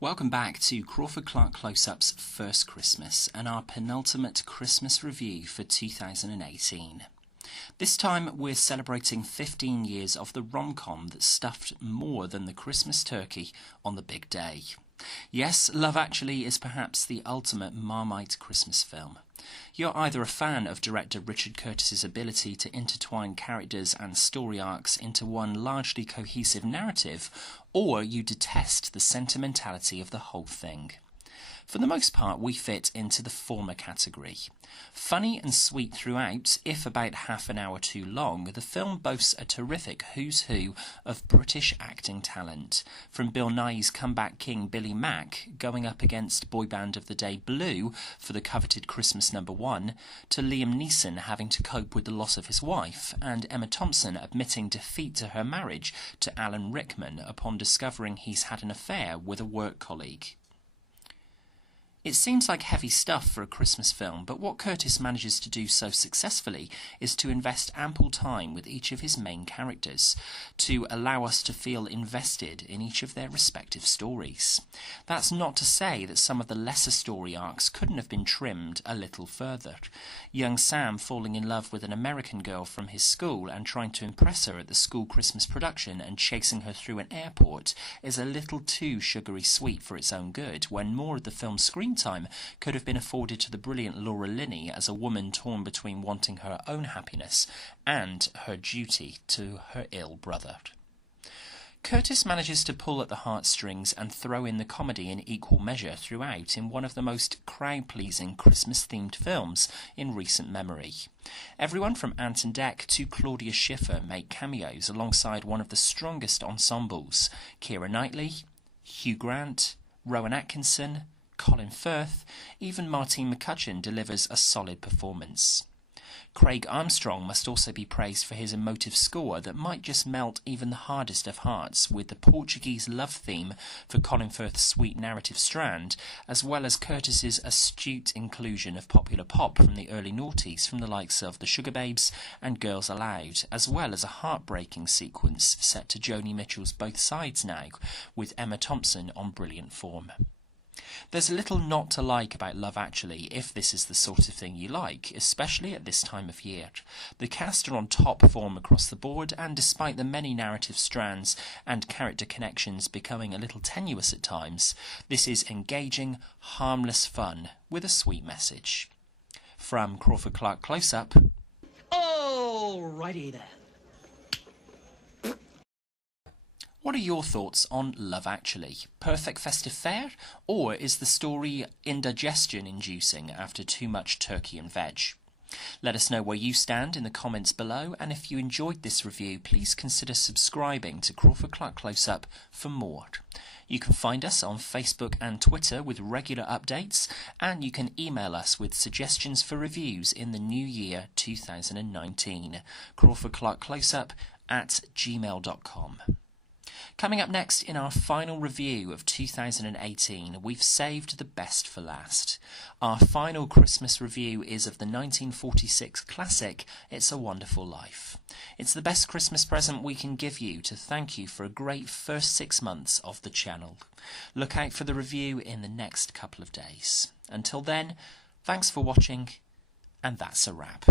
Welcome back to Crawford-Clark Close-Up's First Christmas and our penultimate Christmas review for 2018. This time we're celebrating 15 years of the rom-com that stuffed more than the Christmas turkey on the big day. Yes, Love Actually is perhaps the ultimate Marmite Christmas film. You're either a fan of director Richard Curtis's ability to intertwine characters and story arcs into one largely cohesive narrative, or you detest the sentimentality of the whole thing. For the most part, we fit into the former category. Funny and sweet throughout, if about half an hour too long, the film boasts a terrific who's who of British acting talent, from Bill Nighy's comeback king Billy Mack going up against boy band of the day Blue for the coveted Christmas #1, to Liam Neeson having to cope with the loss of his wife, and Emma Thompson admitting defeat to her marriage to Alan Rickman upon discovering he's had an affair with a work colleague. It seems like heavy stuff for a Christmas film, but what Curtis manages to do so successfully is to invest ample time with each of his main characters, to allow us to feel invested in each of their respective stories. That's not to say that some of the lesser story arcs couldn't have been trimmed a little further. Young Sam falling in love with an American girl from his school and trying to impress her at the school Christmas production and chasing her through an airport is a little too sugary sweet for its own good, when more of the film's screen time could have been afforded to the brilliant Laura Linney as a woman torn between wanting her own happiness and her duty to her ill brother. Curtis manages to pull at the heartstrings and throw in the comedy in equal measure throughout in one of the most crowd-pleasing Christmas-themed films in recent memory. Everyone from Anton Deck to Claudia Schiffer make cameos alongside one of the strongest ensembles: Keira Knightley, Hugh Grant, Rowan Atkinson, Colin Firth. Even Martine McCutcheon delivers a solid performance. Craig Armstrong must also be praised for his emotive score that might just melt even the hardest of hearts, with the Portuguese love theme for Colin Firth's sweet narrative strand, as well as Curtis's astute inclusion of popular pop from the early noughties from the likes of the Sugababes and Girls Aloud, as well as a heartbreaking sequence set to Joni Mitchell's Both Sides Now, with Emma Thompson on brilliant form. There's little not to like about Love Actually if this is the sort of thing you like, especially at this time of year. The cast are on top form across the board, and despite the many narrative strands and character connections becoming a little tenuous at times, this is engaging, harmless fun with a sweet message. From Crawford-Clark Close-Up. Alrighty then. What are your thoughts on Love Actually? Perfect festive fare? Or is the story indigestion-inducing after too much turkey and veg? Let us know where you stand in the comments below, and if you enjoyed this review, please consider subscribing to Crawford-Clark Close-Up for more. You can find us on Facebook and Twitter with regular updates, and you can email us with suggestions for reviews in the new year 2019. crawfordclarkcloseup@gmail.com. Coming up next in our final review of 2018, we've saved the best for last. Our final Christmas review is of the 1946 classic It's a Wonderful Life. It's the best Christmas present we can give you to thank you for a great first 6 months of the channel. Look out for the review in the next couple of days. Until then, thanks for watching, and that's a wrap.